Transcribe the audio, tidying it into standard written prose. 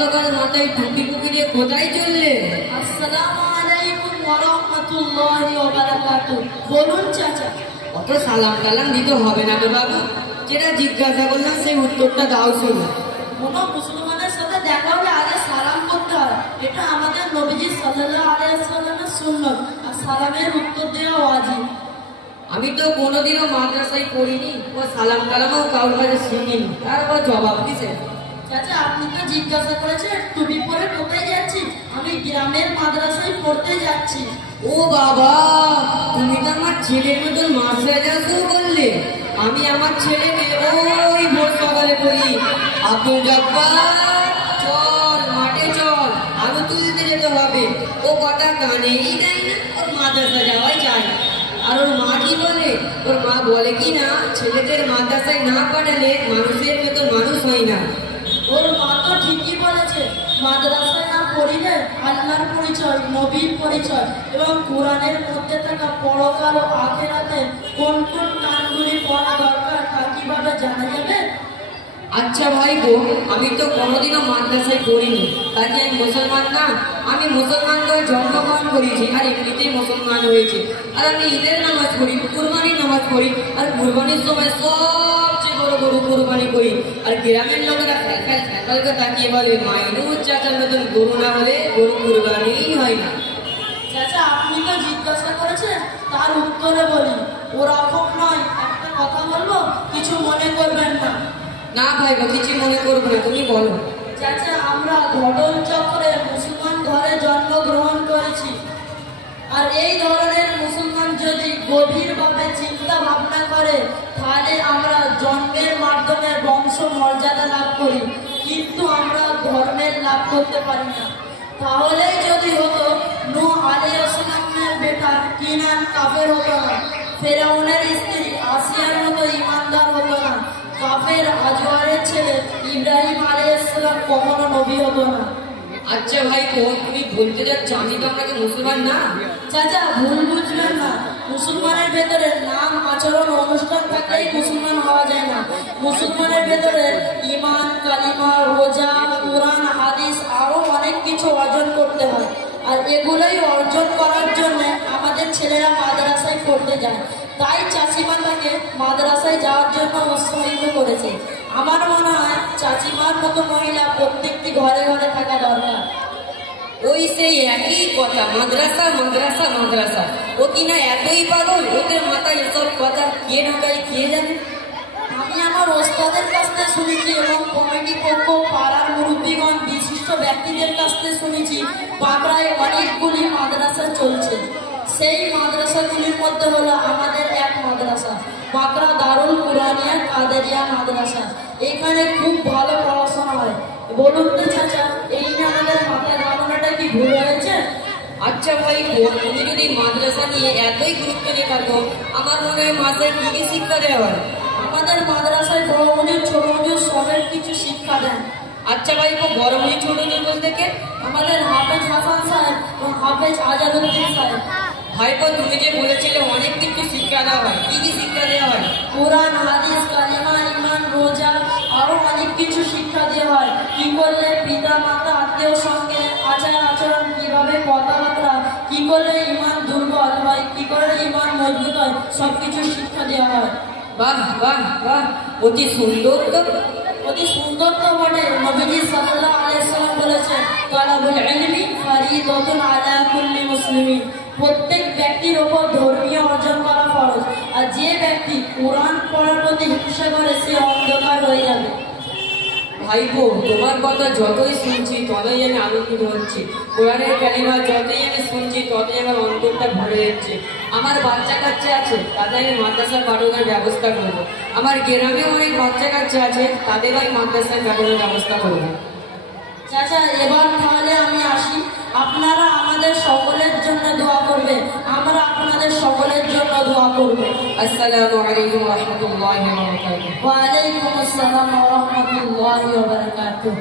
সকাল মাথায় টুপি টুপি দিয়ে কোথায় চললে? আসসালামু আলাইকুম ওয়া রাহমাতুল্লাহি ওয়া বারাকাতুহু। বলুন চাচা। অত সালাম টালাম দিতে হবে না তো বাবু, যেটা জিজ্ঞাসা করলাম সেই উত্তরটা দাও শুনো। কোনো মুসলমানের সাথে দেখা হলে আগে সালাম করতে হয়, এটা আমাদের নবীজি সাল্লাল্লাহু আলাইহি ওয়াসাল্লামের সুন্নাত, আর সালামের উত্তর দেওয়া ওয়াজিব। আমি তো কোনোদিনও মাদ্রাসায় পড়িনি ও সালাম টালামও কারোর কাছে শুনিনি, তারপর জবাব দিছে। চাচা আপনি তো জিজ্ঞাসা করেছেন টুপি পরে কোথায় যাচ্ছি, আমি গ্রামের মাদ্রাসায় পড়তে যাচ্ছি। ও বাবা, তুমি তো আমার ছেলের মতন মাদ্রাসায় যাচ্ছ বললে। আমি আমার ছেলেকে ওই ভোর সকালে পড়ি। আব্দুল জব্বার চল মাঠে চল, আলু তুলতে যেতে হবে। ও কথা কানেই দেয় না, ওর মাদ্রাসা যাওয়াই চায় না। আর ওর মা কি বলে, ওর মা বলে কি না, ছেলেদের মাদ্রাসায় না পাঠালে মানুষের মতো মানুষ হয় না। ওর মা তো ঠিকই বলেছে, মাদ্রাসায় না পড়িলে আল্লাহর পরিচয়, নবীর পরিচয় এবং কোরআনের মধ্যে থাকা পরকাল ও আখিরাতে কোন কোন কাজগুলি পড়া দরকার তা কিভাবে জানা যাবে? আচ্ছা ভাই বোন, আমি তো কোনোদিনও মাদ্রাসায় পড়িনি, তাকে আমি মুসলমান না? আমি মুসলমান হয়ে জন্মগ্রহণ করেছি আর এমনিতেই মুসলমান হয়েছি। আর আমি ঈদের নামাজ পড়ি, কুরবানির নামাজ পড়ি, আর কুরবানির সময় সবচেয়ে বড় গরু কুরবানি করি। আর গ্রামের লোকেরা ফ্যালকে তাকিয়ে বলে, মাইনুর চাচার মতন গরু না হলে গরু কুরবানিই হয় না। চাচা আপনি তো জিজ্ঞাসা করেছেন, তার উত্তরে বলি, ওরকম নয়। একটা কথা বলবো, কিছু মনে করবেন না। না ভাই, কিছু মনে করবো না, তুমি বলো। চাচা আমরা ঘটন চক্রে মুসলমান ঘরে জন্মগ্রহণ করেছি, আর এই ধরনের মুসলমান যদি গভীরভাবে চিন্তা ভাবনা করে তাহলে আমরা জন্মের মাধ্যমে বংশ মর্যাদা লাভ করি, কিন্তু আমরা ধর্মের লাভ করতে পারি না। তাহলেই যদি হতো নূহ আলাইহিস সালামের বেটা কিনান কাফের হতো না, ফেরাউনের স্ত্রী আসিয়ার মতো ইমানদার হতো না, কাফের আজওয়ারের ছেলে ইব্রাহিম আলাইহিস সালাম কখনো নবী হতো না। আচ্ছা ভাই বোন, তুমি বলতে যাচ্ছ আমি তো আপনাকে মুসলমান না? চাচা ভুল বুঝবেন না, মুসলমানের ভেতরে নাম আচরণ অনুষ্ঠান থাকলেই মুসলমান হওয়া যায় না। মুসলমানের ভেতরে ঈমান, কালিমা, রোজা, কোরআন, হাদিস আরো অনেক কিছু অর্জন করতে হয়, আর এগুলোই অর্জন করার জন্য আমাদের ছেলেরা মাদ্রাসায় পড়তে যায়। তাই চাচিমা তাকে মাদ্রাসায় যাওয়ার জন্য উৎসাহিত করেছে। আমার মনে হয় চাচিমার মতো মহিলা প্রত্যেকটি ঘরে ঘরে থাকা দরকার। ওই সেই একই কথা, মাদ্রাসা মাদ্রাসা মাদ্রাসা। ও কিনা এতই পাগল, ওদের মাথায় এসব কথা কে ঢোকায় কে জানে। আমি আমার ওস্তাদের কাছ থেকে শুনেছি এবং কমিটি পক্ষ, পাড়ার মুরব্বীগণ, বিশিষ্ট ব্যক্তিদের কাছ থেকে শুনেছি পাকড়ায় অনেকগুলি মাদ্রাসা চলছে। সেই মাদ্রাসাগুলির মধ্যে হলো আমাদের এক মাদ্রাসা, পাকড়া দারুল কুরআনিয়া কাদেরিয়া মাদ্রাসা। এখানে খুব ভালো পড়াশোনা হয়। বলুন তো চাচা, এই না আমাদের মাথায় ধারণাটা কি ভুল হয়েছে? আচ্ছা ভাই বোন, তুমি যদি মাদ্রাসা নিয়ে এতই গুরুত্ব নিয়ে থাকো, আমার মনে হয় মাদ্রাসায় কি কি শিক্ষা দেওয়া হয়? আমাদের মাদ্রাসায় বড় হুজুর ছোট হুজুর সবের কিছু শিক্ষা দেন। আচ্ছা ভাই, বড় হুজুর ছোট হুজুর বলতে কে? আমাদের হাফেজ হাসান সাহেব এবং হাফেজ আজাদুদ্দিন সাহেব। ভাইপো, তুমি যে বলেছিলে অনেক কিছু শিক্ষা দেওয়া হয়, কি কি শিক্ষা দেওয়া হয়? কোরআন, হাদিস, কালিমা, ঈমান, রোজা আরো অনেক কিছু শিক্ষা দেওয়া হয়। কি করলে পিতা মাতা আত্মীয় সঙ্গে আচার আচরণ, কিভাবে কথাবার্তা, কি করলে ঈমান দুর্বল হয়, কি করলে ঈমান মজবুত হয়, সবকিছু শিক্ষা দেওয়া হয়। বাহ বাহ বাহ, অতি সুন্দর তো। অতি সুন্দর তো বটে। নবীজি সাল্লাল্লাহু আলাইহি ওয়াসাল্লাম বলেছেন, তালাবুল ইলমি ফারিদাতুন আলা কুল্লি মুসলিমিন। প্রত্যেক ব্যক্তির ওপর ধর্মীয় অর্জন করা ফরজ, আর যে ব্যক্তি কোরআন পড়ার প্রতি হিংসা করে সে অন্ধকার হয়ে যাবে। ভাইপো, তোমার কথা যতই শুনছি ততই আমি আনন্দিত হচ্ছি। কোরআনের কালিমা যতই আমি শুনছি ততই আমার অন্তরটা ভরে যাচ্ছে। আমার বাচ্চা কাচ্চা আছে, তাদের আমি মাদ্রাসায় পাঠানোর ব্যবস্থা করবো। আমার গ্রামে অনেক বাচ্চা কাচ্চা আছে, তাদের আমি মাদ্রাসায় পাঠানোর ব্যবস্থা করবো। চাচা এবার তাহলে আমি আসি, আপনারা আমাদের সকলের জন্য দোয়া করবে, আমরা আপনাদের সকলের জন্য দোয়া করব। আসসালামু আলাইকুম ওয়া রাহমাতুল্লাহি ওয়া বারাকাতুহু। ওয়া আলাইকুম আসসালাম ওয়া রাহমাতুল্লাহি ওয়া বারাকাতুহু।